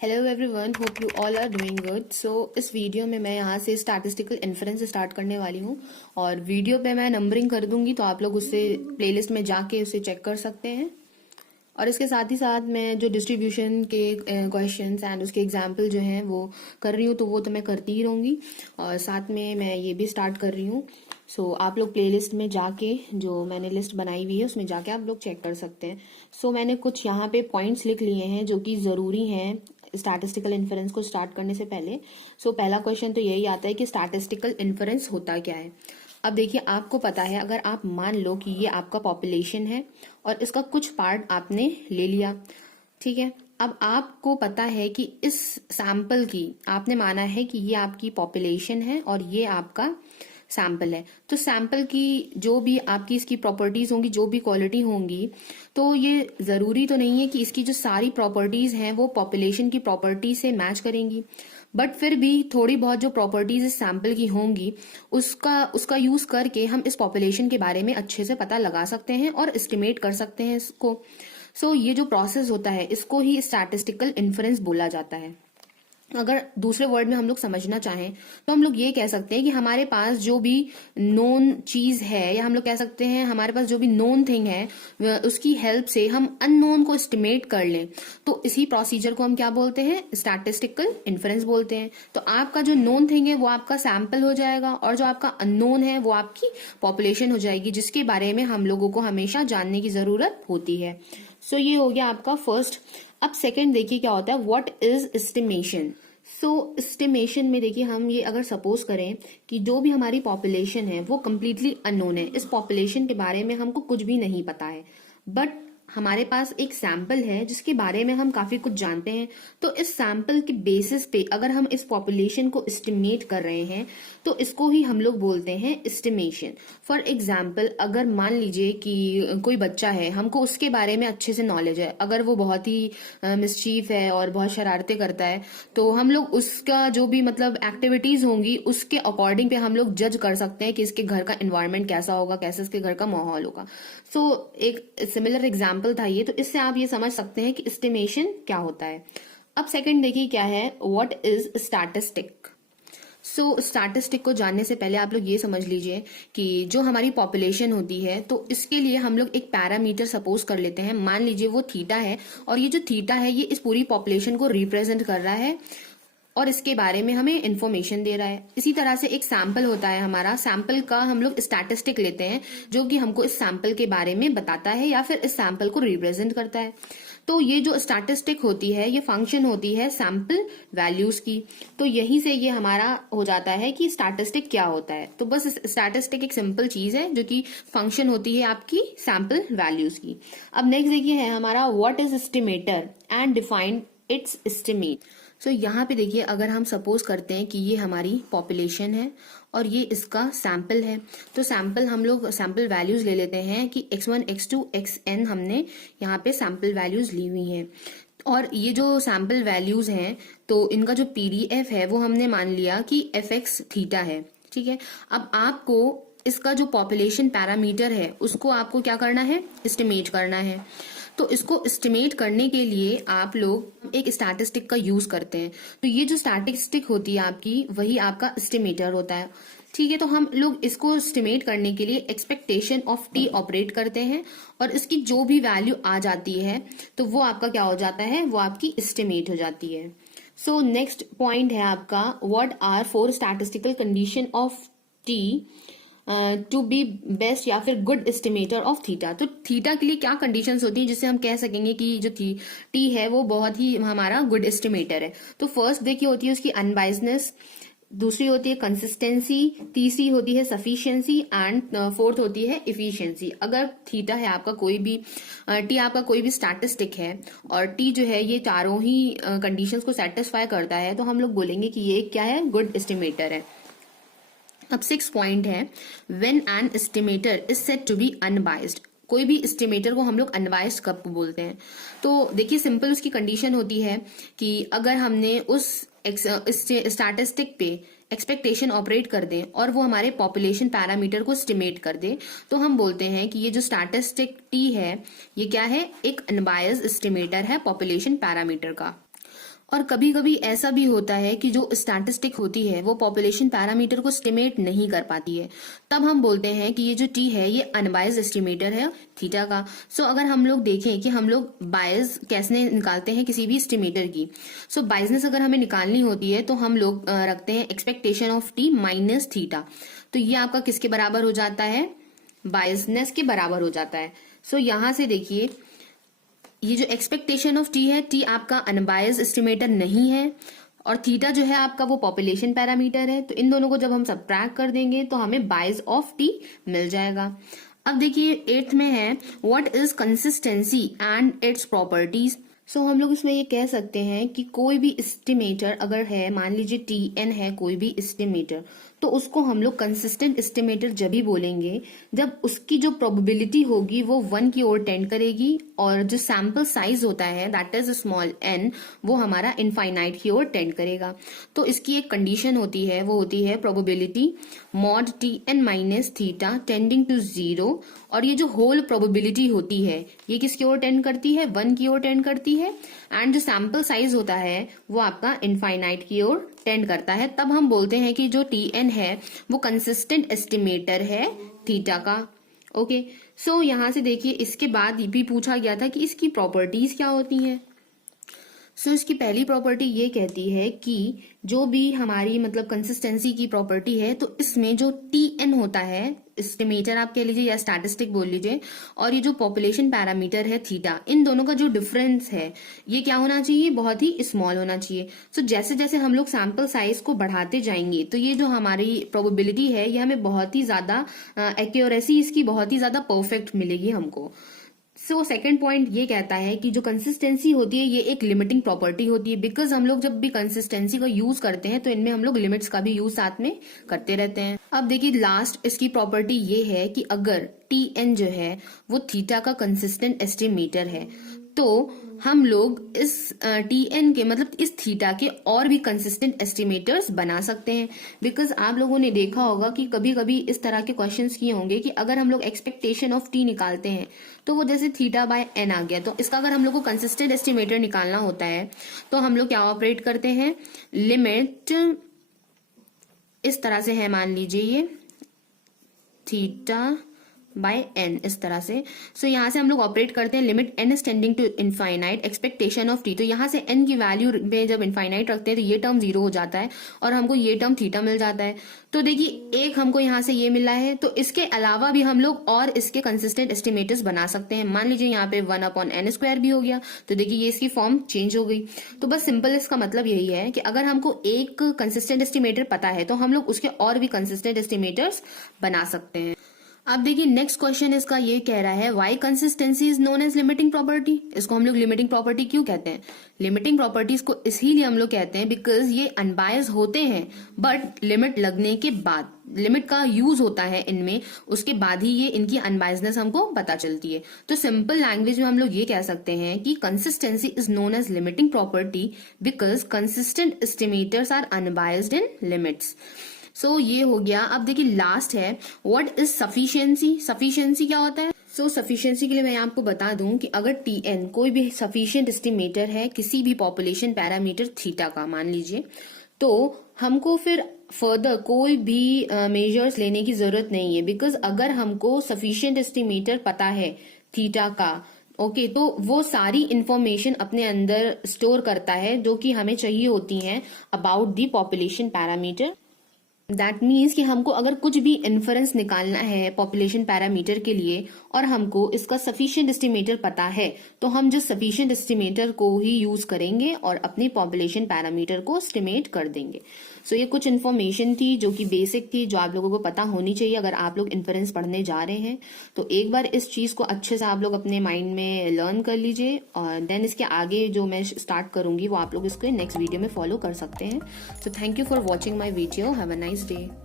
Hello everyone, hope you all are doing good. So इस video में मैं यहाँ से स्टैटिस्टिकल इन्फरेंस स्टार्ट करने वाली हूँ और वीडियो पे मैं नंबरिंग कर दूंगी, तो आप लोग उससे प्लेलिस्ट में जाके उसे चेक कर सकते हैं। और इसके साथ ही साथ मैं जो डिस्ट्रीब्यूशन के क्वेश्चंस एंड उसके एग्जाम्पल जो हैं वो कर रही हूँ, तो वो तो मैं करती ही रहूँगी। और साथ में मैं ये भी स्टार्ट कर रही हूँ। सो आप लोग प्लेलिस्ट में जाके जो मैंने लिस्ट बनाई हुई है उसमें जाके आप लोग चेक कर सकते हैं। सो मैंने कुछ यहाँ पे पॉइंट्स लिख लिए हैं जो कि ज़रूरी हैं स्टैटिस्टिकल इन्फरेंस को स्टार्ट करने से पहले। सो पहला क्वेश्चन तो यही आता है कि स्टैटिस्टिकल इन्फरेंस होता क्या है। अब देखिए, आपको पता है, अगर आप मान लो कि ये आपका पॉपुलेशन है और इसका कुछ पार्ट आपने ले लिया, ठीक है। अब आपको पता है कि इस सैंपल की आपने माना है कि ये आपकी पॉपुलेशन है और ये आपका सैंपल है। तो सैंपल की जो भी आपकी इसकी प्रॉपर्टीज होंगी, जो भी क्वालिटी होंगी, तो ये जरूरी तो नहीं है कि इसकी जो सारी प्रॉपर्टीज हैं वो पॉपुलेशन की प्रॉपर्टी से मैच करेंगी, बट फिर भी थोड़ी बहुत जो प्रॉपर्टीज इस सैंपल की होंगी उसका यूज करके हम इस पॉपुलेशन के बारे में अच्छे से पता लगा सकते हैं और एस्टिमेट कर सकते हैं इसको। सो ये जो प्रोसेस होता है इसको ही स्टैटिस्टिकल इन्फरेंस बोला जाता है। अगर दूसरे वर्ड में हम लोग समझना चाहें तो हम लोग ये कह सकते हैं कि हमारे पास जो भी नोन चीज है, या हम लोग कह सकते हैं हमारे पास जो भी नोन थिंग है, उसकी हेल्प से हम अननोन को एस्टिमेट कर लें, तो इसी प्रोसीजर को हम क्या बोलते हैं? स्टैटिस्टिकल इन्फरेंस बोलते हैं। तो आपका जो नोन थिंग है वो आपका सैंपल हो जाएगा और जो आपका अननोन है वो आपकी पॉपुलेशन हो जाएगी, जिसके बारे में हम लोगों को हमेशा जानने की जरूरत होती है। सो ये हो गया आपका फर्स्ट। अब सेकंड देखिए क्या होता है, what is estimation. So estimation में देखिए, हम ये अगर सपोज करें कि जो भी हमारी पॉपुलेशन है वो कम्प्लीटली अननोन है, इस पॉपुलेशन के बारे में हमको कुछ भी नहीं पता है, बट हमारे पास एक सैंपल है जिसके बारे में हम काफी कुछ जानते हैं। तो इस सैंपल के बेसिस पे अगर हम इस पॉपुलेशन को एस्टिमेट कर रहे हैं तो इसको ही हम लोग बोलते हैं एस्टिमेशन। फॉर एग्जाम्पल, अगर मान लीजिए कि कोई बच्चा है, हमको उसके बारे में अच्छे से नॉलेज है, अगर वो बहुत ही मिसचीफ है और बहुत शरारतें करता है, तो हम लोग उसका जो भी मतलब एक्टिविटीज होंगी उसके अकॉर्डिंग पे हम लोग जज कर सकते हैं कि इसके घर का एनवायरनमेंट कैसा होगा, कैसे इसके घर का माहौल होगा। सो एक सिमिलर एग्जाम्पल था ये, तो इससे आप ये समझ सकते हैं कि एस्टिमेशन क्या होता है। अब सेकंड देखिए क्या है, what is statistic. So statistic को जानने से पहले आप लोग ये समझ लीजिए कि जो हमारी पॉपुलेशन होती है, तो इसके लिए हम लोग एक पैरामीटर सपोज कर लेते हैं। मान लीजिए वो थीटा है और ये जो थीटा है ये इस पूरी पॉपुलेशन को रिप्रेजेंट कर रहा है और इसके बारे में हमें इंफॉर्मेशन दे रहा है। इसी तरह से एक सैंपल होता है हमारा, सैंपल का हम लोग स्टैटिस्टिक लेते हैं जो कि हमको इस सैंपल के बारे में बताता है या फिर इस सैंपल को रिप्रेजेंट करता है। तो ये जो स्टैटिस्टिक होती है ये फंक्शन होती है सैंपल वैल्यूज की। तो यहीं से ये हमारा हो जाता है कि स्टैटिस्टिक क्या होता है। तो बस स्टैटिस्टिक एक सिंपल चीज है जो कि फंक्शन होती है आपकी सैंपल वैल्यूज की। अब नेक्स्ट देखिए है हमारा, what is estimator and define its estimate. So यहाँ पे देखिए, अगर हम सपोज करते हैं कि ये हमारी पॉपुलेशन है और ये इसका सैंपल है, तो सैंपल हम लोग सैंपल वैल्यूज ले लेते हैं कि x1 x2 xn हमने यहाँ पे सैंपल वैल्यूज ली हुई हैं। और ये जो सैंपल वैल्यूज हैं तो इनका जो पीडीएफ है वो हमने मान लिया कि fx थीटा है, ठीक है। अब आपको इसका जो पॉपुलेशन पैरामीटर है उसको आपको क्या करना है? एस्टिमेट करना है। तो इसको एस्टिमेट करने के लिए आप लोग एक स्टैटिस्टिक का यूज करते हैं। तो ये जो स्टैटिस्टिक होती है आपकी, वही आपका एस्टिमेटर होता है, ठीक है। तो हम लोग इसको एस्टिमेट करने के लिए एक्सपेक्टेशन ऑफ टी ऑपरेट करते हैं और इसकी जो भी वैल्यू आ जाती है तो वो आपका क्या हो जाता है? वो आपकी एस्टिमेट हो जाती है। सो नेक्स्ट पॉइंट है आपका, what are 4 statistical condition of T to be best या फिर गुड एस्टिमेटर ऑफ थीटा। तो थीटा के लिए क्या कंडीशंस होती है जिससे हम कह सकेंगे कि जो टी है वो बहुत ही हमारा गुड एस्टिमेटर है। तो फर्स्ट देखिए होती है उसकी अनबाइसनेस, दूसरी होती है कंसिस्टेंसी, तीसरी होती है सफिशिएंसी एंड फोर्थ होती है इफिशिएंसी। अगर थीटा है आपका कोई भी, टी आपका कोई भी स्टैटिस्टिक है और टी जो है ये चारों ही कंडीशंस को सेटिस्फाई करता है, तो हम लोग बोलेंगे कि ये क्या है? गुड एस्टिमेटर है। अब 6 पॉइंट है, when an estimator is said to be unbiased. कोई भी एस्टिमेटर को हम लोग अनबाइस्ड कब बोलते हैं? तो देखिए, सिंपल उसकी कंडीशन होती है कि अगर हमने उस स्टैटिस्टिक पे एक्सपेक्टेशन ऑपरेट कर दें और वो हमारे पॉपुलेशन पैरामीटर को एस्टिमेट कर दे, तो हम बोलते हैं कि ये जो स्टैटिस्टिक टी है ये क्या है? एक अनबायस्ड एस्टिमेटर है पॉपुलेशन पैरामीटर का। और कभी कभी ऐसा भी होता है कि जो स्टैटिस्टिक होती है वो पॉपुलेशन पैरामीटर को एस्टिमेट नहीं कर पाती है, तब हम बोलते हैं कि ये जो टी है ये अनबायस्ड एस्टिमेटर है थीटा का। सो अगर हम लोग देखें कि हम लोग बायस कैसे निकालते हैं किसी भी एस्टिमेटर की, सो बायसनेस अगर हमें निकालनी होती है तो हम लोग रखते हैं expectation of T minus theta. तो ये आपका किसके बराबर हो जाता है, बायसनेस के बराबर हो जाता है। सो यहां से देखिए ये जो एक्सपेक्टेशन ऑफ टी है, टी आपका अनबायस्ड एस्टिमेटर नहीं है और थीटा जो है आपका वो पॉपुलेशन पैरामीटर है। तो इन दोनों को जब हम सबट्रैक्ट कर देंगे तो हमें बायस ऑफ टी मिल जाएगा। अब देखिए 8th में है what is consistency and its properties. So हम लोग इसमें ये कह सकते हैं कि कोई भी एस्टिमेटर अगर है, मान लीजिए टी एन है कोई भी एस्टिमेटर, तो उसको हम लोग कंसिस्टेंट एस्टिमेटर जब भी बोलेंगे जब उसकी जो प्रोबेबिलिटी होगी वो 1 की ओर टेंड करेगी और जो सैंपल साइज होता है दैट इज स्मॉल एन वो हमारा इनफाइनाइट की ओर टेंड करेगा। तो इसकी एक कंडीशन होती है, वो होती है probability mod T n minus theta tending to 0। और ये जो होल प्रोबेबिलिटी होती है ये किसकी ओर टेंड करती है, 1 की ओर टेंड करती है। एंड जो सैंपल साइज होता है वो आपका इनफाइनाइट की ओर टेंड करता है। तब हम बोलते हैं कि जो टी एन है वो कंसिस्टेंट एस्टिमेटर है थीटा का। ओके, सो यहां से देखिए इसके बाद भी पूछा गया था कि इसकी प्रॉपर्टीज क्या होती हैं। सो इसकी पहली प्रॉपर्टी ये कहती है कि जो भी हमारी मतलब कंसिस्टेंसी की प्रॉपर्टी है तो इसमें जो टी एन होता है, एस्टिमेटर आप कह लीजिए या स्टैटिस्टिक बोल लीजिए, और ये जो पॉपुलेशन पैरामीटर है थीटा, इन दोनों का जो डिफरेंस है ये क्या होना चाहिए, बहुत ही स्मॉल होना चाहिए। सो जैसे जैसे हम लोग सैंपल साइज को बढ़ाते जाएंगे तो ये जो हमारी प्रोबेबिलिटी है ये हमें बहुत ही ज्यादा एक्यूरेसी इसकी बहुत ही ज्यादा परफेक्ट मिलेगी हमको। सो सेकंड पॉइंट ये कहता है कि जो कंसिस्टेंसी होती है ये एक लिमिटिंग प्रॉपर्टी होती है, बिकॉज हम लोग जब भी कंसिस्टेंसी का यूज करते हैं तो इनमें हम लोग लिमिट्स का भी यूज साथ में करते रहते हैं। अब देखिए लास्ट इसकी प्रॉपर्टी ये है कि अगर टी एन जो है वो थीटा का कंसिस्टेंट एस्टिमेटर है तो हम लोग इस टी एन के मतलब इस थीटा के और भी कंसिस्टेंट एस्टिमेटर्स बना सकते हैं। बिकॉज आप लोगों ने देखा होगा कि कभी कभी इस तरह के क्वेश्चंस किए होंगे कि अगर हम लोग एक्सपेक्टेशन ऑफ टी निकालते हैं तो वो जैसे थीटा बाय एन आ गया, तो इसका अगर हम लोग को कंसिस्टेंट एस्टिमेटर निकालना होता है तो हम लोग क्या ऑपरेट करते हैं, लिमिट इस तरह से है, मान लीजिए ये थीटा बाय एन इस तरह से। सो यहां से हम लोग ऑपरेट करते हैं limit n is tending to infinite expectation of T. तो यहां से एन की वैल्यू में जब इनफाइनाइट रखते हैं तो ये टर्म 0 हो जाता है और हमको ये टर्म थीटा मिल जाता है। तो देखिए एक हमको यहां से ये मिला है, तो इसके अलावा भी हम लोग और इसके कंसिस्टेंट एस्टिमेटर्स बना सकते हैं। मान लीजिए यहाँ पे 1/n² भी हो गया, तो देखिए ये इसकी फॉर्म चेंज हो गई। तो बस सिंपल इसका मतलब यही है कि अगर हमको एक कंसिस्टेंट एस्टिमेटर पता है तो हम लोग उसके और भी कंसिस्टेंट एस्टिमेटर्स बना सकते हैं। अब देखिए नेक्स्ट क्वेश्चन इसका ये कह रहा है why consistency is known as limiting property. इसको हम लोग लिमिटिंग प्रॉपर्टी क्यों कहते हैं, लिमिटिंग प्रॉपर्टीज को इसीलिए हम लोग कहते हैं बिकॉज ये अनबायस होते हैं बट लिमिट लगने के बाद, लिमिट का यूज होता है इनमें, उसके बाद ही ये इनकी अनबायसनेस हमको पता चलती है। तो सिंपल लैंग्वेज में हम लोग ये कह सकते हैं कि consistency is known as limiting property because consistent estimators are unbiased in limits. So ये हो गया। अब देखिए लास्ट है व्हाट इज सफिशिएंसी। सफिशिएंसी क्या होता है। सो सफिशिएंसी के लिए मैं आपको बता दूं कि अगर टी एन कोई भी सफिशिएंट एस्टिमेटर है किसी भी पॉपुलेशन पैरामीटर थीटा का मान लीजिए, तो हमको फिर फर्दर कोई भी मेजर्स लेने की जरूरत नहीं है। बिकॉज अगर हमको सफिशिएंट एस्टिमेटर पता है थीटा का, ओके तो वो सारी इंफॉर्मेशन अपने अंदर स्टोर करता है जो कि हमें चाहिए होती है about the population parameter. That means कि हमको अगर कुछ भी इन्फरेंस निकालना है पॉपुलेशन पैरामीटर के लिए और हमको इसका सफिशिएंट एस्टिमेटर पता है तो हम जो सफिशिएंट एस्टिमेटर को ही यूज करेंगे और अपनी पॉपुलेशन पैरामीटर को एस्टिमेट कर देंगे। सो ये कुछ इन्फॉर्मेशन थी जो कि बेसिक थी, जो आप लोगों को पता होनी चाहिए अगर आप लोग इन्फरेंस पढ़ने जा रहे हैं। तो एक बार इस चीज को अच्छे से आप लोग अपने माइंड में लर्न कर लीजिए और देन इसके आगे जो मैं स्टार्ट करूंगी वो आप लोग इसको नेक्स्ट वीडियो में फॉलो कर सकते हैं। So thank you for watching my video. Have a nice day.